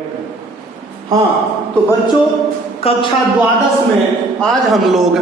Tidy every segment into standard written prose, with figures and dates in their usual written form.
हाँ, तो बच्चों कक्षा द्वादश में आज हम लोग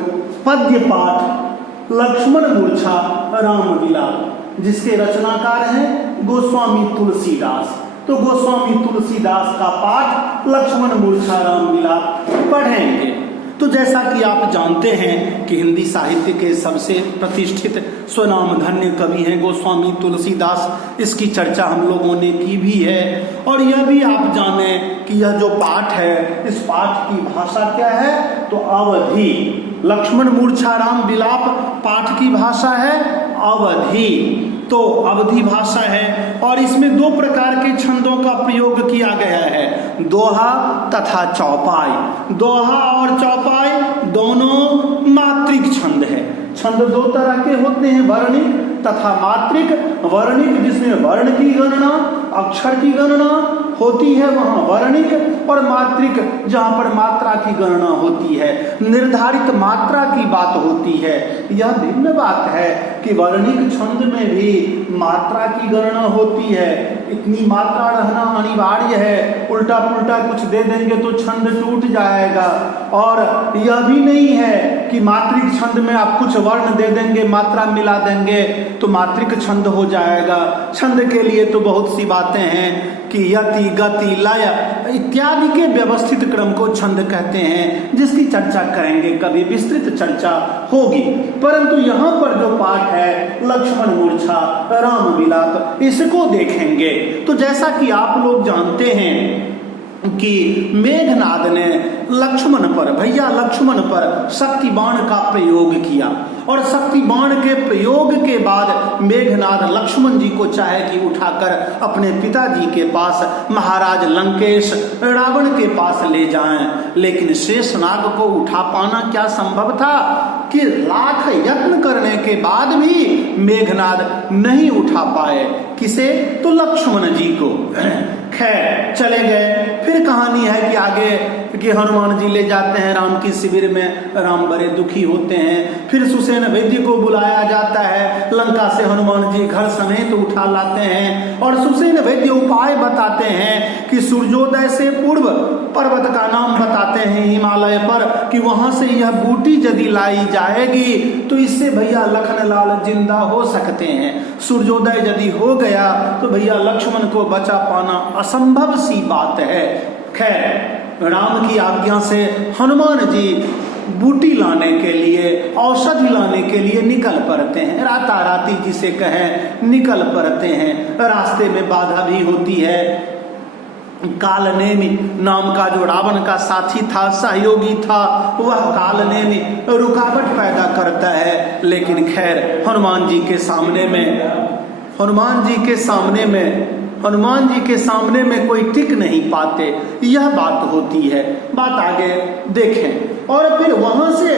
पद्य पाठ लक्ष्मण मूर्छा राम विलाप, जिसके रचनाकार हैं गोस्वामी तुलसीदास। तो गोस्वामी तुलसीदास का पाठ लक्ष्मण मूर्छा राम विलाप पढ़ेंगे। तो जैसा कि आप जानते हैं कि हिंदी साहित्य के सबसे प्रतिष्ठित स्वनामधन्य कवि हैं गोस्वामी तुलसीदास। इसकी चर्चा हम लोगों ने की भी है। और यह भी आप जाने कि यह जो पाठ है, इस पाठ की भाषा क्या है, तो अवधी। लक्ष्मण मूर्छा राम विलाप पाठ की भाषा है अवधी, तो अवधी भाषा है। और इसमें दो प्रकार के छंदों का प्रयोग किया गया है, दोहा तथा चौपाई। दोहा और चौपाई दोनों मात्रिक छंद है। छंद दो तरह के होते हैं, वर्णिक तथा मात्रिक। वर्णिक जिसमें वर्ण की गणना, अक्षर की गणना होती है वहां वर्णिक, और मात्रिक जहां पर मात्रा की गणना होती है, निर्धारित मात्रा की बात होती है। यह भिन्न बात है कि वर्णिक छंद में भी मात्रा की गणना होती है, इतनी मात्रा रहना अनिवार्य है, उल्टा पुल्टा कुछ दे देंगे तो छंद टूट जाएगा। और यह भी नहीं है कि मात्रिक छंद में आप कुछ वर्ण दे देंगे, मात्रा मिला देंगे तो मात्रिक छंद हो जाएगा। छंद के लिए तो बहुत सी बातें हैं कि यति, गति, लय इत्यादि के व्यवस्थित क्रम को छंद कहते हैं, जिसकी चर्चा करेंगे, कभी विस्तृत चर्चा होगी। परंतु यहाँ पर जो पाठ है लक्ष्मण मूर्छा राम विलाप, इसको देखेंगे। तो जैसा कि आप लोग जानते हैं कि मेघनाद ने लक्ष्मण पर, भैया लक्ष्मण पर शक्ति बाण का प्रयोग किया। और शक्ति बाण के प्रयोग के बाद मेघनाद लक्ष्मण जी को चाहे कि उठाकर अपने पिताजी के पास, महाराज लंकेश रावण के पास ले जाएं, लेकिन शेषनाग को उठा पाना क्या संभव था कि लाख यत्न करने के बाद भी मेघनाद नहीं उठा पाए। किसे? तो लक्ष्मण जी को। खैर चले गए। फिर कहानी है कि आगे कि हनुमान जी ले जाते हैं राम की शिविर में, राम बड़े दुखी होते हैं। फिर सुसेन वैद्य को बुलाया जाता है, लंका से हनुमान जी घर समेत उठा लाते हैं। और सुसेन वैद्य उपाय बताते हैं कि सूर्योदय से पूर्व पर्वत का नाम बताते हैं हिमालय पर, कि वहां से यह बूटी यदि लाई जाएगी तो इससे भैया लखनलाल जिंदा हो सकते हैं। सूर्योदय यदि हो गया तो भैया लक्ष्मण को बचा पाना असंभव सी बात है। खैर राम की आज्ञा से हनुमान जी बूटी लाने के लिए, औषधि लाने के लिए निकल पड़ते हैं। राताराती जिसे कहें निकल पड़ते हैं। रास्ते में बाधा भी होती है। कालनेमि नाम का जो रावण का साथी था, सहयोगी था, वह कालनेमि रुकावट पैदा करता है। लेकिन खैर हनुमान जी के सामने में कोई टिक नहीं पाते, यह बात होती है। बात आगे देखें। और फिर वहां से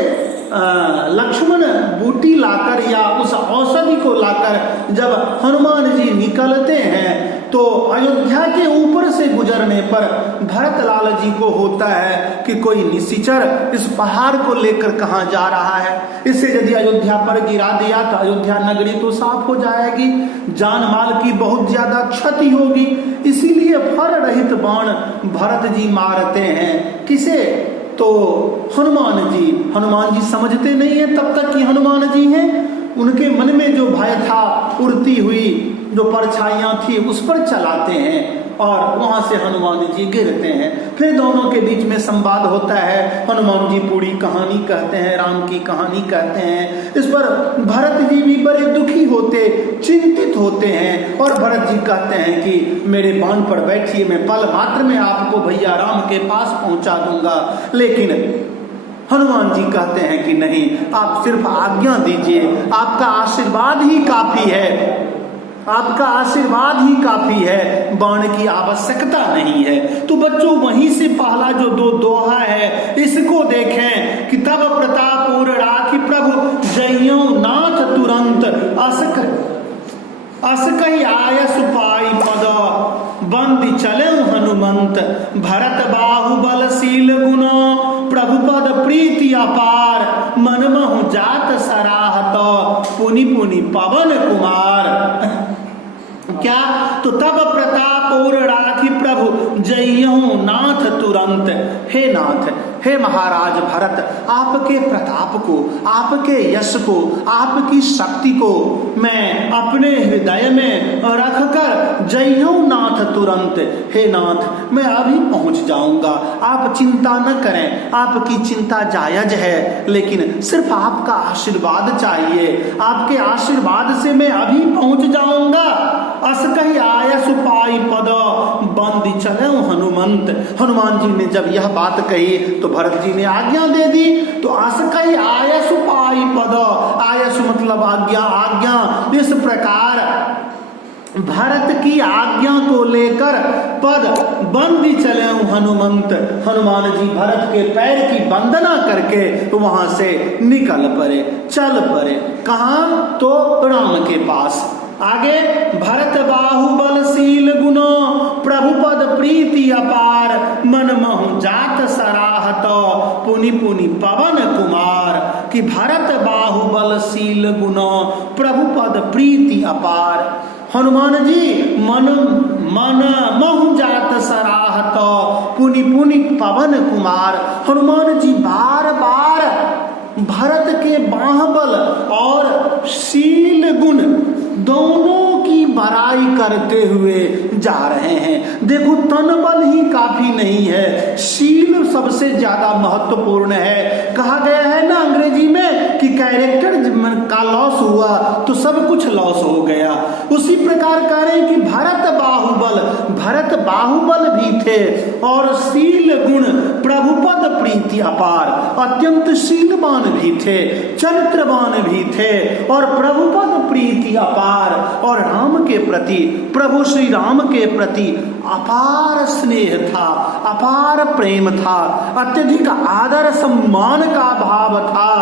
लक्ष्मण बूटी लाकर या उस औषधि को लाकर जब हनुमान जी निकलते हैं तो अयोध्या के ऊपर से गुजरने पर भरतलाल जी को होता है कि कोई निशिचर इस पहाड़ को लेकर कहाँ जा रहा है। इसे यदि अयोध्या पर गिरा दिया तो अयोध्या नगरी तो साफ हो जाएगी, जान माल की बहुत ज्यादा क्षति होगी। इसीलिए फर रहित बाण भरत जी मारते हैं। किसे? तो हनुमान जी समझते नहीं है तब तक कि हनुमान जी हैं। उनके मन में जो भय था, उड़ती हुई जो परछाइयां थी उस पर चलाते हैं और वहां से हनुमान जी गिरते हैं। फिर दोनों के बीच में संवाद होता है। हनुमान जी पूरी कहानी कहते हैं, राम की कहानी कहते हैं। इस पर भरत जी भी बड़े दुखी होते, चिंतित होते हैं। और भरत जी कहते हैं कि मेरे बाण पर बैठिए, मैं पल मात्र में आपको भैया राम के पास पहुंचा दूंगा। लेकिन हनुमान जी कहते हैं कि नहीं, आप सिर्फ आज्ञा दीजिए, आपका आशीर्वाद ही काफी है, आपका आशीर्वाद ही काफी है, बाण की आवश्यकता नहीं है। तो बच्चों वहीं से पहला जो दोहा है इसको देखें कि तब प्रताप और राखी प्रभु जइयो नाथ तुरंत, असकहि आयस पाई पद बंदी चले हनुमंत, भरत बाहुबलशील गुण प्रभुपद प्रीति अपार, मन महु जात सराहत पुनि पुनि पवन कुमार। क्या? तो तब प्रताप और राखी प्रभु जइयहु नाथ तुरंत। हे नाथ, हे महाराज भरत, आपके प्रताप को, आपके यश को, आपकी शक्ति को मैं अपने हृदय में रखकर जइयहु नाथ तुरंत। हे नाथ, मैं अभी पहुंच जाऊंगा, आप चिंता न करें। आपकी चिंता जायज है, लेकिन सिर्फ आपका आशीर्वाद चाहिए। आपके आशीर्वाद से मैं अभी पहुंच जाऊंगा। अस कही आयस पाई पद बंदी चले हनुमंत। हनुमान जी ने जब यह बात कही तो भरत जी ने आज्ञा दे दी। तो अस कही आयस पाई पद, आयस मतलब आज्ञा, आज्ञा। इस प्रकार भारत की आज्ञा को लेकर पद बंदी चले हनुमंत। हनुमान जी भरत के पैर की वंदना करके वहां से निकल पड़े, चल पड़े। कहां? तो राम के पास। आगे, भरत बाहुबलशील गुनो प्रभु पद प्रीति अपार मन महु जात सराहत पुनि पुनि पवन कुमार। कि भरत बाहुबलशील गुनो प्रभु पद प्रीति अपार। हनुमान जी मन महु जात सराहत पुनि पुनि पवन कुमार। हनुमान जी बार बार भरत के बाहुबल और शील गुण दोनों की बड़ाई करते हुए जा रहे हैं। देखो, तन बल ही काफी नहीं है, शील सबसे ज्यादा महत्वपूर्ण है। कहा गया है ना अंग्रेजी में कि कैरेक्टर का लॉस हुआ तो सब कुछ लॉस हो गया। उसी प्रकार कह रहे हैं कि भरत बाहुबल भी थे और शील गुण प्रभुपद प्रीति अपार, अत्यंत शीलवान भी थे, चरित्रवान भी थे और प्रभुपद प्रीति अपार। और राम के प्रति, प्रभु श्री राम के प्रति अपार स्नेह था, अपार प्रेम था, अत्यधिक आदर सम्मान का भाव था।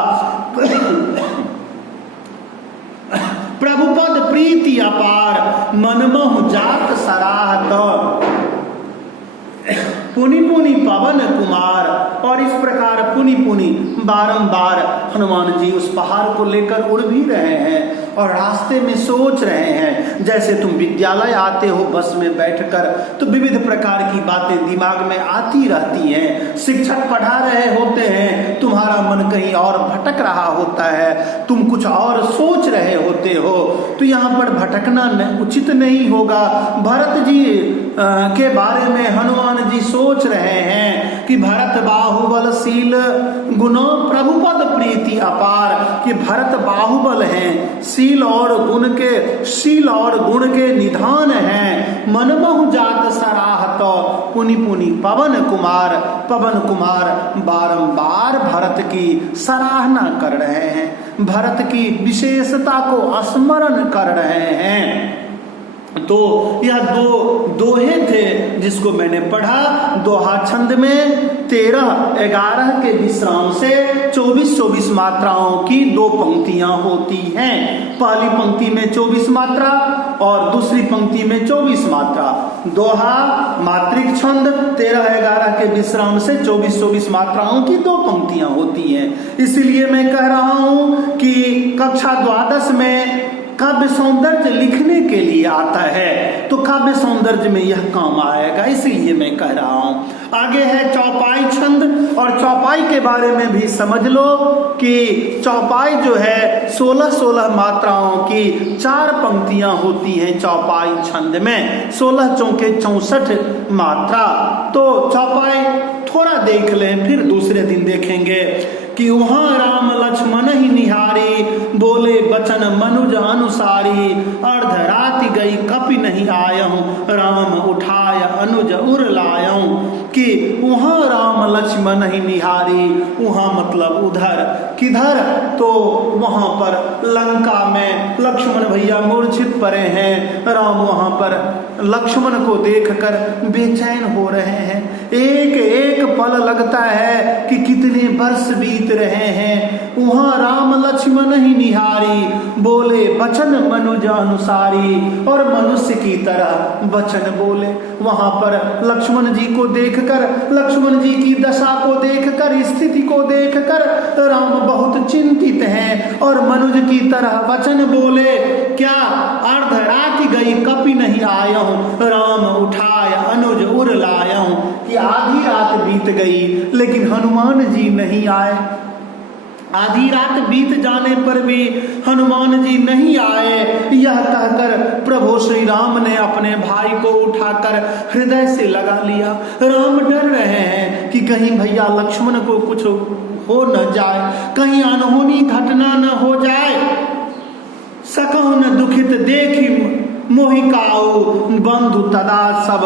प्रभुपद प्रीति अपार मनमोह जात सराहत पुनि पुनि पवन कुमार। और इस प्रकार पुनि पुनि बारंबार हनुमान जी उस पहाड़ को लेकर उड़ भी रहे हैं और रास्ते में सोच रहे हैं। जैसे तुम विद्यालय आते हो बस में बैठकर तो विविध प्रकार की बातें दिमाग में आती रहती हैं। शिक्षक पढ़ा रहे होते हैं, तुम्हारा मन कहीं और भटक रहा होता है, तुम कुछ और सोच रहे होते हो, तो यहाँ पर भटकना उचित नहीं होगा। भरत जी के बारे में हनुमान जी सोच रहे हैं कि भरत बाहुबलशील गुणों प्रभुपद प्रीति अपार। कि भरत बाहुबल हैं, शील और गुण के निधान हैं। मनमोह जात सराहत पुनि पुनि पवन कुमार बारंबार भरत की सराहना कर रहे हैं, भरत की विशेषता को स्मरण कर रहे हैं। तो यह दोहे थे जिसको मैंने पढ़ा। दोहा छंद में 13-11 के विश्राम से 24-24 मात्राओं की 2 पंक्तियां होती हैं। पहली पंक्ति में 24 मात्रा और दूसरी पंक्ति में 24 मात्रा। दोहा मात्रिक छंद 13-11 के विश्राम से 24-24 मात्राओं की 2 पंक्तियां होती हैं। इसलिए मैं कह रहा हूं कि कक्षा 12 में काव्य सौंदर्य लिखने के लिए आता है तो काव्य सौंदर्य में यह काम आएगा, इसलिए मैं कह रहा हूं। आगे है चौपाई छंद, और चौपाई के बारे में भी समझ लो कि चौपाई जो है 16-16 मात्राओं की 4 पंक्तियां होती हैं चौपाई छंद में। 16 चौके 64 मात्रा। तो चौपाई थोड़ा देख लें, फिर दूसरे दिन देखेंगे कि वहां राम लक्ष्मण ही निहारी, बोले बचन मनुज अनुसारी, अर्धराति गई कपि नहीं आयहूं, राम उठाय अनुज उर लायहूं। कि वहां राम लक्ष्मण ही निहारी, वहां मतलब उधर, किधर? तो वहां पर लंका में लक्ष्मण भैया मूर्छित पड़े हैं। राम वहां पर लक्ष्मण को देखकर बेचैन हो रहे हैं, एक एक एक पल लगता है कि कितने वर्ष बीत रहे हैं। वहां राम लक्ष्मण ही निहारी, बोले वचन मनुज अनुसारी, और मनुष्य की तरह वचन बोले। वहां पर लक्ष्मण जी को देखकर, लक्ष्मण जी की दशा को देखकर, स्थिति को देखकर राम बहुत चिंतित हैं और मनुज की तरह वचन बोले। क्या अर्ध रात गई कपि नहीं आयऊं, राम उठाय अनुज उर लायऊं। कि आधी रात बीत गई लेकिन हनुमान जी नहीं आए। आधी रात बीत जाने पर भी हनुमान जी नहीं आए। यह कहकर प्रभु श्री राम ने अपने भाई को उठाकर हृदय से लगा लिया। राम डर रहे हैं कि कहीं भैया लक्ष्मण को कुछ हो न जाए, कहीं अनहोनी घटना न हो जाए। सकहु न दुखित देखी मोहिकाओ, बंधु तदा सब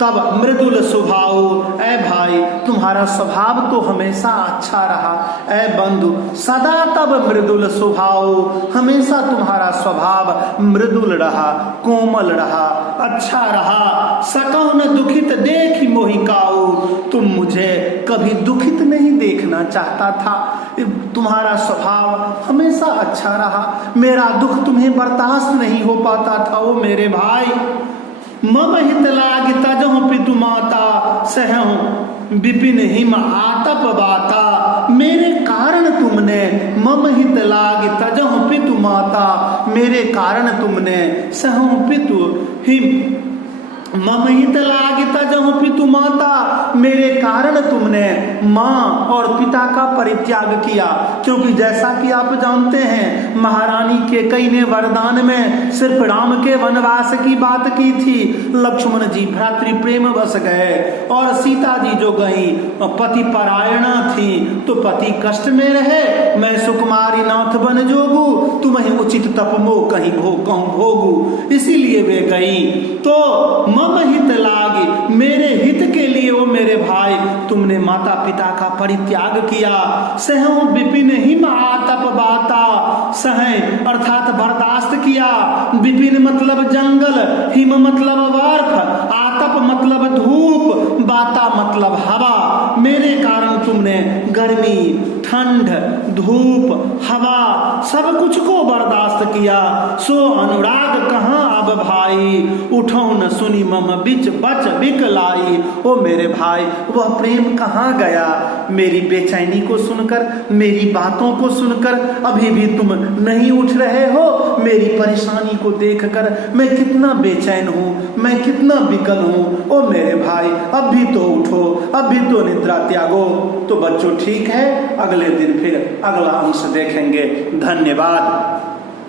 तब मृदुल स्वभाव। ऐ भाई तुम्हारा स्वभाव तो हमेशा अच्छा रहा, ऐ बंधु सदा तब मृदुल स्वभाव, हमेशा तुम्हारा स्वभाव मृदुल रहा, कोमल रहा, अच्छा रहा। सकहु न दुखित देखी मोहिकाओ, तुम मुझे कभी दुखित नहीं देखना चाहता था, तुम्हारा स्वभाव हमेशा अच्छा रहा, मेरा दुख तुम्हें बर्दाश्त नहीं हो पाता था। ओ मेरे भाई मम हित लाग तजहु पितु माता, सहु विपिन हिम आतप बाता। मेरे कारण तुमने मम हित लाग तजहु पितु माता, मेरे कारण तुमने सहु पितु हिम मम हित लाग तजहु पितु माता, मेरे कारण तुमने माँ और पिता का परित्याग किया। क्योंकि जैसा कि आप जानते हैं महारानी कैकेयी ने वरदान में सिर्फ राम के वनवास की बात की थी। लक्ष्मण जी भ्रातृ प्रेम बस गए और सीता जी जो गई पति परायणा थी तो पति कष्ट में रहे। मैं सुकुमारी नाथ बन जोगू, तुम्हें उचित तपमो कहीं भोगू, इसीलिए वे गई। तो मम हित लागे, मेरे हित के लिए वो मेरे भाई तुमने माता पिता का परित्याग किया। सहु विपिन हिम आतप बाता, सह अर्थात बर्दाश्त किया। विपिन मतलब जंगल, हिम मतलब बर्फ, आतप मतलब धूप, बाता मतलब हवा। मेरे कारण तुमने गर्मी, ठंड, धूप, हवा सब कुछ को बर्दाश्त किया। सो अनुराग कहाँ अब भाई, उठो न सुनी मम बिच बच बिकलाई। ओ मेरे भाई वह प्रेम कहाँ गया? मेरी बेचैनी को सुनकर, मेरी बातों को सुनकर अभी भी तुम नहीं उठ रहे हो। मेरी परेशानी को देखकर मैं कितना बेचैन हूँ, मैं कितना विकल हूँ। ओ मेरे भाई अब भी तो उठो, अब भी तो निद्रा त्यागो। तो बच्चों ठीक है, अगले दिन फिर अगला अंश देखेंगे। धन्यवाद।